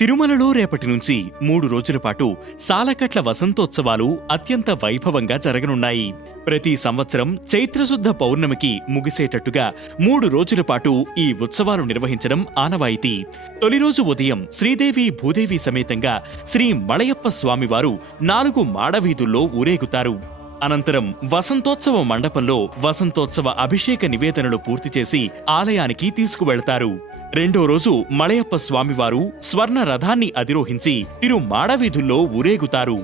తిరుమలలో రేపటి నుంచి 3 రోజుల పాటు సాలకట్ల వసంతోత్సవాలు అత్యంత వైభవంగా జరగనున్నాయి. ప్రతి సంవత్సరం చైత్రశుద్ధ పౌర్ణమికి ముగిసేటట్టుగా 3 రోజుల పాటు ఈ ఉత్సవాలు నిర్వహించడం ఆనవాయితీ. తొలి రోజు ఉదయం శ్రీదేవి భూదేవి సమేతంగా శ్రీ మలయప్ప స్వామివారు 4 మాడవీధుల్లో ఊరేగుతారు. అనంతరం వసంతోత్సవ మండపంలో వసంతోత్సవ అభిషేక నివేదనలు పూర్తి చేసి ఆలయానికి తీసుకువెళతారు. రెండో రోజు మలయప్ప స్వామివారు స్వర్ణ రథాన్ని అధిరోహించి తిరు మాడవీధుల్లో ఊరేగుతారు.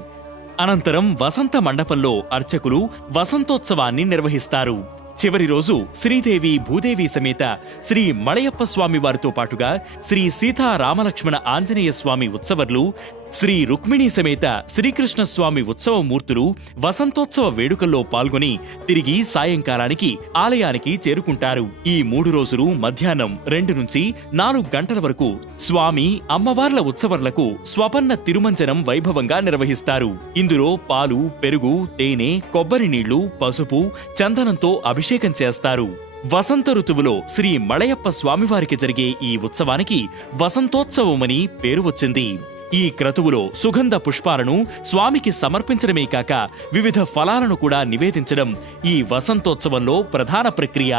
అనంతరం వసంత మండపంలో అర్చకులు వసంతోత్సవాన్ని నిర్వహిస్తారు. చివరి రోజు శ్రీదేవి భూదేవి సమేత శ్రీ మలయప్ప స్వామివారితో పాటుగా శ్రీ సీతారామలక్ష్మణ ఆంజనేయ స్వామి ఉత్సవర్లు, శ్రీ రుక్మిణీ సమేత శ్రీకృష్ణ స్వామి ఉత్సవమూర్తులు వసంతోత్సవ వేడుకల్లో పాల్గొని తిరిగి సాయంకాలానికి ఆలయానికి చేరుకుంటారు. ఈ 3 రోజులు మధ్యాహ్నం 2 నుంచి 4 గంటల వరకు స్వామి అమ్మవార్ల ఉత్సవర్లకు స్వపన్న తిరుమంజనం వైభవంగా నిర్వహిస్తారు. ఇందులో పాలు, పెరుగు, తేనె, కొబ్బరి నీళ్లు, పసుపు, చందనంతో అభిషేకం చేస్తారు. వసంత ఋతువులో శ్రీ మలయప్ప స్వామివారికి జరిగే ఈ ఉత్సవానికి వసంతోత్సవమని పేరు వచ్చింది. ఈ క్రతువులో సుగంధ పుష్పాలను స్వామికి సమర్పించడమే కాక వివిధ ఫలాలను కూడా నివేదించడం ఈ వసంతోత్సవంలో ప్రధాన ప్రక్రియ.